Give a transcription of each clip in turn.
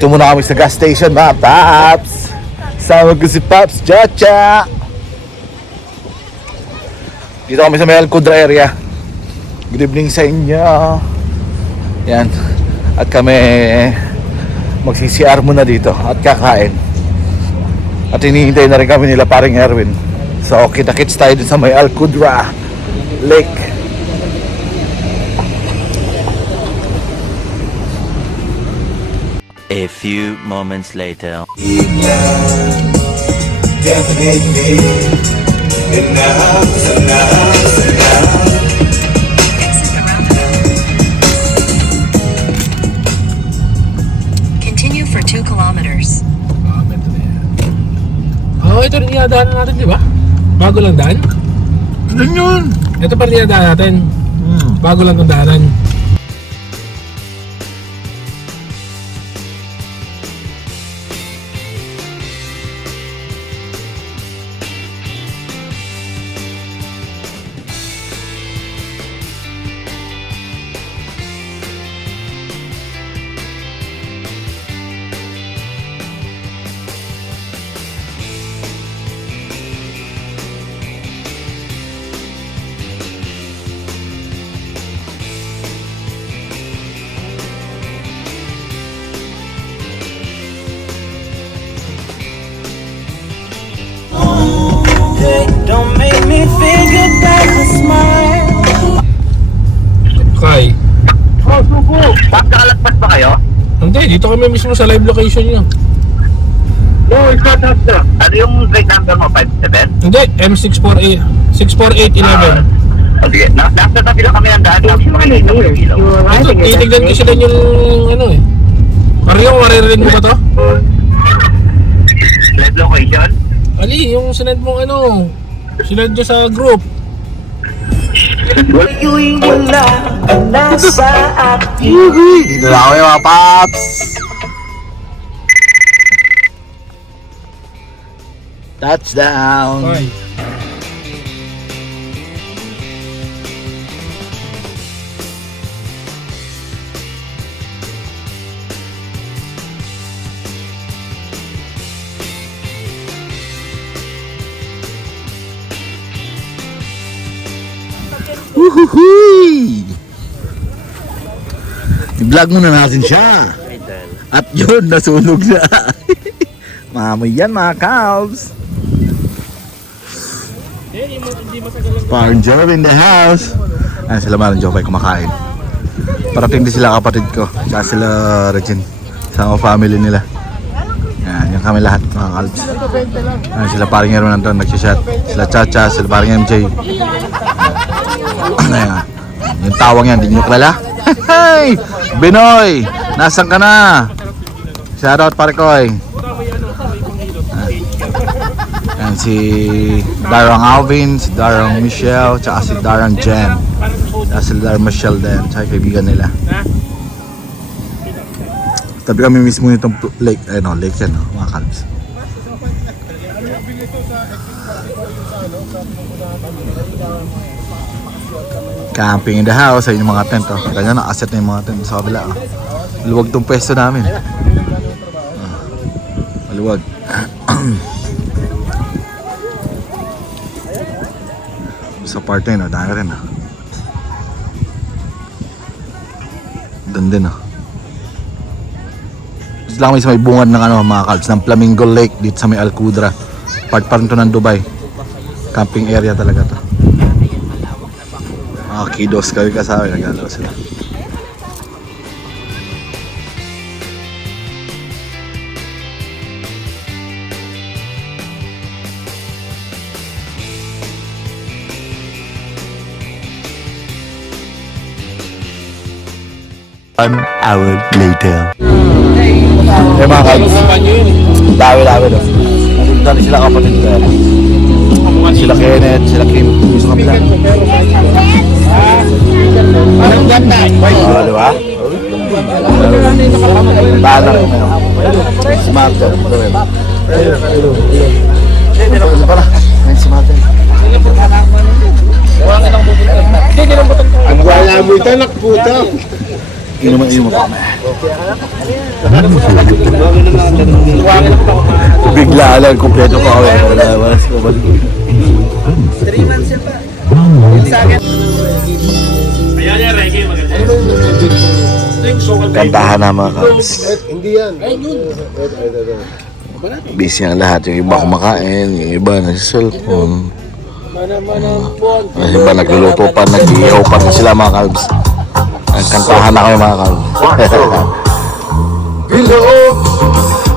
Dito muna kami sa gas station mga paps. Sama ko si Paps Chacha. Dito kami sa may Alcudra area. Good evening sa inyo. Yan. At kami magsi-CR muna dito at kakain. At hinihintay na rin kami nila paring Erwin. So kita-kits tayo din sa may Alcudra Lake. A few moments later. Continue for 2 kilometers. Oh, ito rin dinadaanan natin, di ba? Bago lang daan? Doon yun. Ito pa rin dinadaanan natin. Bago lang itong daanan. Don't make me think about the smile. Okay. Oh, subo. Pagkalagpas ba kayo? Hindi, dito kami mismo sa live location nyo. No, it's not that. Ano yung plate number mo? 57? Hindi, M648 64811. Sige, nasa tabi lang kami ng daan. Ito, titignan ko sila yung ano eh. Mario, maririnig mo ba to? Live location? Ali, yung sinend mo ano, sinend nyo sa group. Layuin mo na ang nasa atin. Dito na kami mga paps. Touchdown. Okay. Uhuhuy! I-vlog muna natin siya. At yun, nasunog na. Mamoy yan mga calves. Parang Joe in the house. Ayan sila Marang Joe kumakain. Parating din sila kapatid ko. Tsaka sila Regine. Sama family nila. Ayan, yan kami lahat mga calves. Ayan sila paring Erwin Anton nagsishot. Sila Chacha, sila paring MJ. Ayan. Yung tawang yan, di nyo kilala? Hey! Binoy! Nasaan ka na? Shoutout pare ko eh. Ayan si Darang Alvin, si Darang Michelle, tsaka si Darang Jen. Tsaka si Darang Michelle din, tsaka kaibigan nila. Tabi kami mismo nitong lake, ano, lake yan, no? Mga kalbs. Camping in the house, ayun yung mga tent, oh. Ganyan, nakaset na yung mga tent sa kabila, oh. Maluwag tong pwesto namin. Maluwag. Sa part na yun, oh, dami rin, oh. Doon din, oh. Gusto lang kami sa may bungad ng ano, mga kalbs, ng Flamingo Lake dito sa may Alcudra. Part pa rin to ng Dubai. Camping area talaga to. Mga kiddos kami kasama, nagalaw sila. One hour later. Eh mga kalbs, lawi-lawi daw. Dali sila kapatid ko. Sila Kenneth, sila Kim, sa kabila. Ang ganda. Oh, di ba? Paano rin mo? Si Marco. Ano pala? Ayun si Marco. Ang wala mo ito, nakputa. Inuman pa kami. Bigla lang, kumpleto ka ako. Wala, mas ko ba? 3 months yan pa. Ayan yan, reggae. Maganda. Kantahan na mga kabs. Hindi yan. Busy ang lahat. Yung iba kumakain, yung iba nasa-cellphone. Yung iba nagluluto pa, nag-iihaw pa na sila mga kabs. Kantahan na kami mga kabs.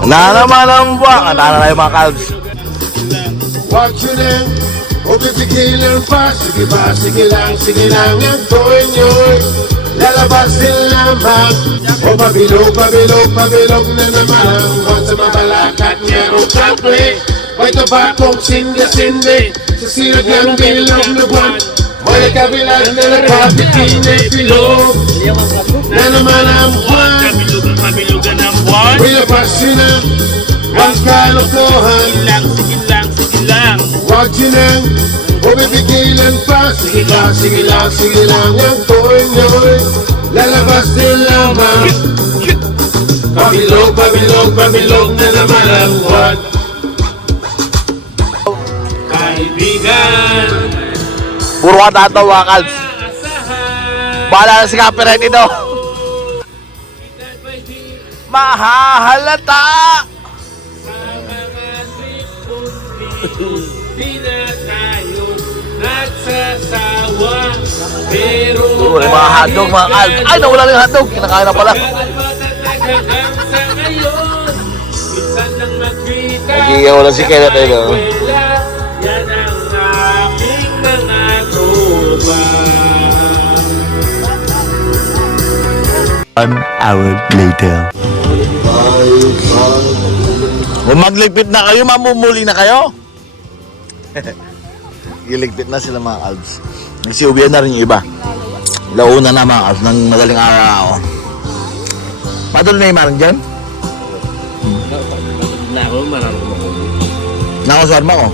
Na naman ang buwang. Kantahan na kayo mga kabs. What's your name? O pipigilan pa. Sige lang ang tuwin nyo'y lalabas din lamang. O pabilog na naman ang buwan sa mabalakat niya o kaple. May tabakong sindi sa silog ng bilog na buwan. May kabilang na nagpapitinay bilog na naman ang buwan. Kabilugan ng buwan. May labas din ang kalokohan. Sige lang. Wag sinang o pipigilan pa. Sige lang ang tuwin nyo'y lalabas din lamang. Pabilog na naman ang buwan. Kaibigan. Puro ka tataw mga kabs. Bahala na si copyright ito. Mahahalata. Di na tayo nagsasawa. Pero Puro mga hotdog mga kabs. Ay, nawala na yung hotdog. Kinakain na pala. hanggang sa ngayon, minsan lang magkita. Nag-iihaw na si Kenneth eh, no? Wala, yan ang aking mga tropa. 1 hour later. Kung magligpit na kayo, mamumuli na kayo. Giligpit na sila mga kalbs. Nagsiubihan na rin yung iba. Launa na mga kalbs ng madaling araw. Patuloy na yung marang dyan? Nakasarma ko.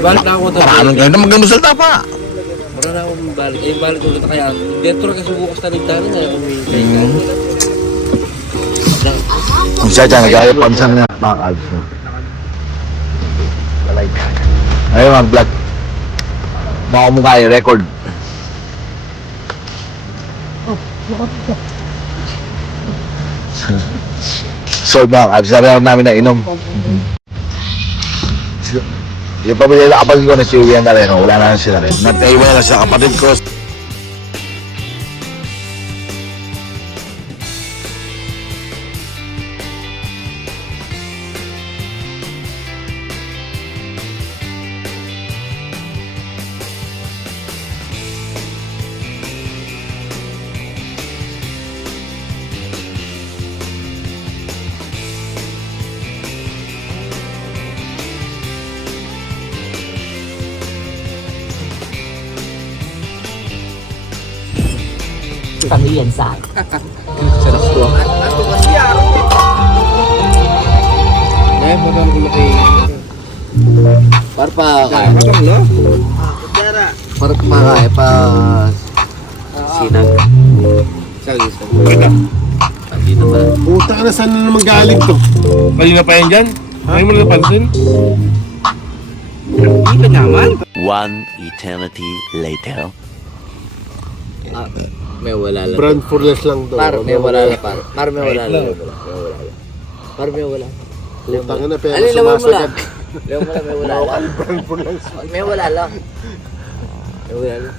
Balik na ako ito. Parang kayo na magkamusalta pa. Mara na akong balik. Eh, balik ulit kaya. Dentro kasi bukas na rin tayo na kumingkay ka. Ang siya dyan, nag-ayaw pansan na mga kalbs. Ayun mga vlog. Mga kumukha yung record. So mga kalbs, narin namin na inom. Yung pamilya na kapatid ko na si Uwian na rin, wala na sila rin. Nat-iwan na sa kapatid ko. Familienside. Eh, baga mo kumakain. Para pa kaya. Para pa kaya pa sinag. Hindi na ba? Puta ka na, saan na naman galing to? Kanina pa yan dyan? Ayaw mo na napansin? Hindi ba naman? 1 eternity later. May wala lang. Brand for less lang to. Par, may wala lang. Par, may wala lang. Par, may wala. Puta ka na, pero Ano yung laman mo lang? sumasagad. Laman mo lang, may wala lang. Brand for less. May wala lang. May wala lang.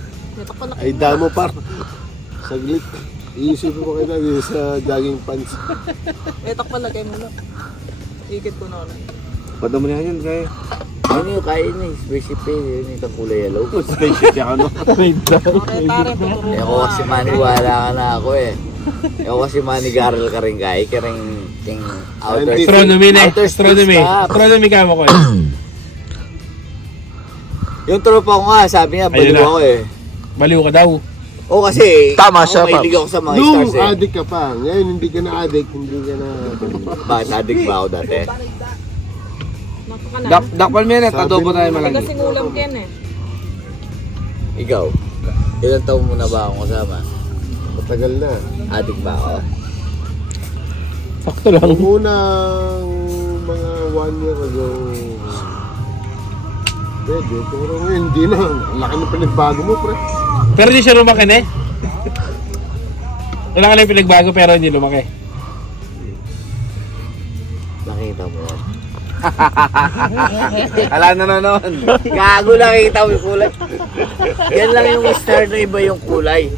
Ay, damo par. Saglit. Iisipin mo kayo na dito sa jogging pants. Etak pala kayo muna. Ikit ko na ulit. Ba't naman yan kaya? Ano yung kain niya? Spaceship eh. Yun yung kulay yellow. Spaceship yan ano? Okay, tara, tuturo. Eh ako kasi maniwala ka na ako eh. Ako kasi manigaral ka rin kaya. Karing ting outer Astronomy na. outer Astronomy. space ka. Astronomy ka mo ko eh. Yung tropa ko nga, sabi niya, Ayun baliw na. ako eh. Baliw ka daw. Oo kasi, Tama ako siya, mahilig Paps. ako sa mga Nung stars eh. addict ka pa. Ngayon, hindi ka na addict. Hindi ka na... Bakit addict ba ako dati? Napakanan. Dakpal mo yan at adobo tayo malagi. Kasing ulam ken eh. Ikaw, ilang taon mo na ba akong kasama? Matagal na. Addict ba ako? Sakto lang. Unang mga 1 year ago, pwede, pero ngayon hindi na. Ang laki ng pinagbago mo, pre. Pero hindi siya lumaki na eh. Wala ka lang yung pinagbago pero hindi lumaki. Nakita mo yan. Ala na noon. Gago, nakita mo yung kulay. Yan lang yung star na iba yung kulay.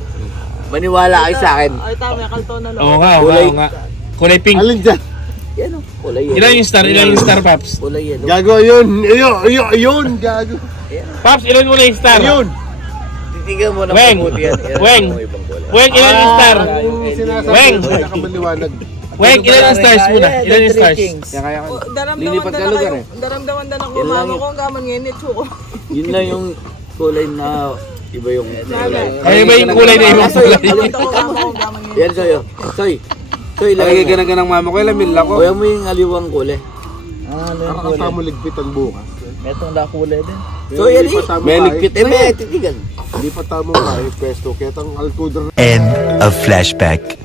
Maniwala kayo sa akin. Ay, tama, kalto na lang. Oo nga, oo nga, oo nga. Kulay pink. Alin dyan? Yan o, kulay yellow. Ilan yung star? Ilan yung star, Paps? Kulay yellow. Gago, yun. Ayun, gago. Paps, ilan mo na yung star? Ayun. Titigan mo na Weng! mabuti yan. Yan Weng! ang ibang kulay. Weng, ilan yung star? Yung sinasabi Weng! ko, nakamaliwanag. Weng, ilan yung stars muna? Ilan yung stars? Oh, daramdaman Lilipat na ka na lugar kayo. eh. Daramdaman na ng Yan lang umama yun. ko. Ang gaman ngayon, ito ko. Yun lang yung kulay na iba yung kulay. Ay, iba yung kulay na ibang kulay. Ito ko, umama ko, ang gaman ngayon. Yan sa'yo. Soy. Soy, Lagi lagay ka na ng mama ko, ilang mil ako. Kuya mo yung aliwang kulay. Kakakata mo ligpitan bukas. So yan Hindi eh. pa tama May kahit- ligpit Eh, may titigan. Hindi pa tamo kahit pwesto. Kaya tang altuder. End of flashback.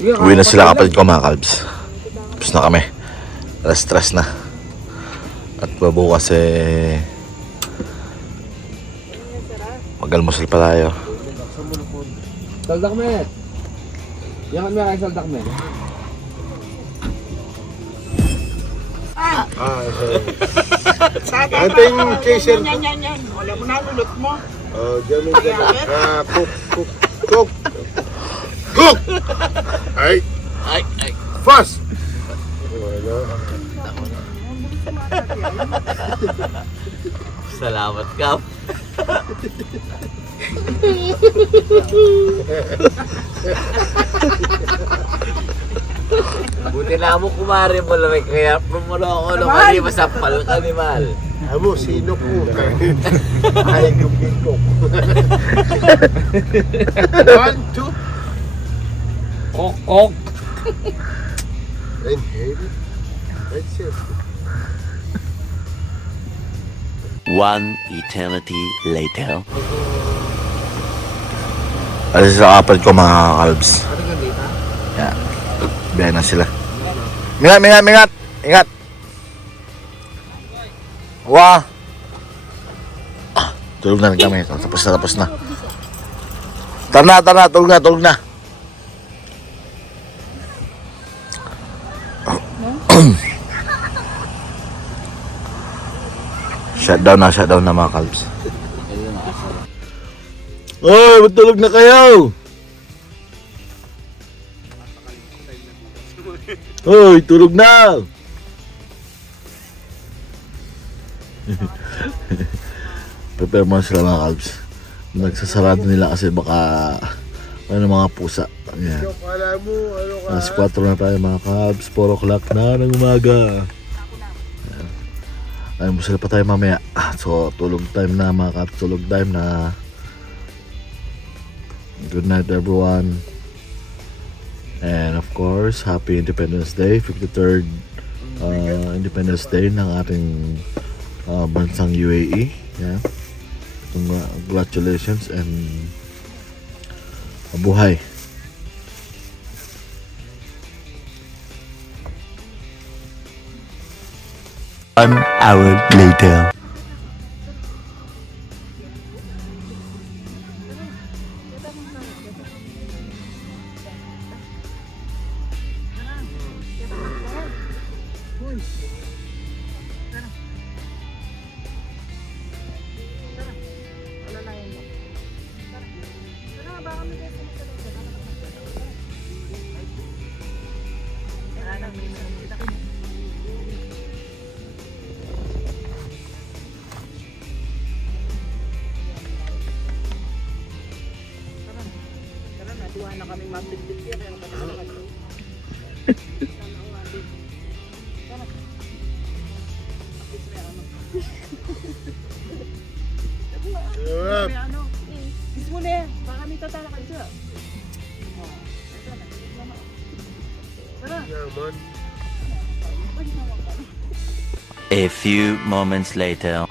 Uwi na sila kapatid ko mga kalbs. Tapos na kami. Stress na. At bukas mag-almusal pa tayo. Saldak me. Yan kami kay saldak me. Ito yung chaser. Yan. Wala mo na, lulot mo. Oh, ganun. Cook! Ay! Fast! Salamat, Kap. Buti na mo kumari mo lang kaya pumulo ako nung hindi masapal ka ni Mal. Amo, sino po? Ay, gupin ko. 1, 2. Kok. Inhale. Exhale. One eternity later. Alis sa kapatid ko mga kalbs. Yeah. Biyahe na sila. Mingat! Ingat! Wah! Tulog na kami. Tapos na. Tara na. Tulog na. Shutdown na mga kalbs. Oy, matulog na kayo! Hoy, tulog na! Prepare mo sila mga kalbs. Nagsasarado nila kasi baka ano mga pusa. Ayan. Kala mo, ano ka? Alas 4 na tayo mga kalbs. 4 o'clock na ng umaga. Ayan. Ayun mo sila pa tayo mamaya. So, tulog time na mga kalbs. Tulog time na. Good night everyone. And of course, happy Independence Day, 53rd Independence Day ng ating bansang UAE. Yeah. Congratulations and mabuhay. One hour later. Tuwa na kaming mapit-pit yan. Kaya naman ako. Ano? Kiss mo na. Baka may tatala ka dyan. Yaman. A few moments later.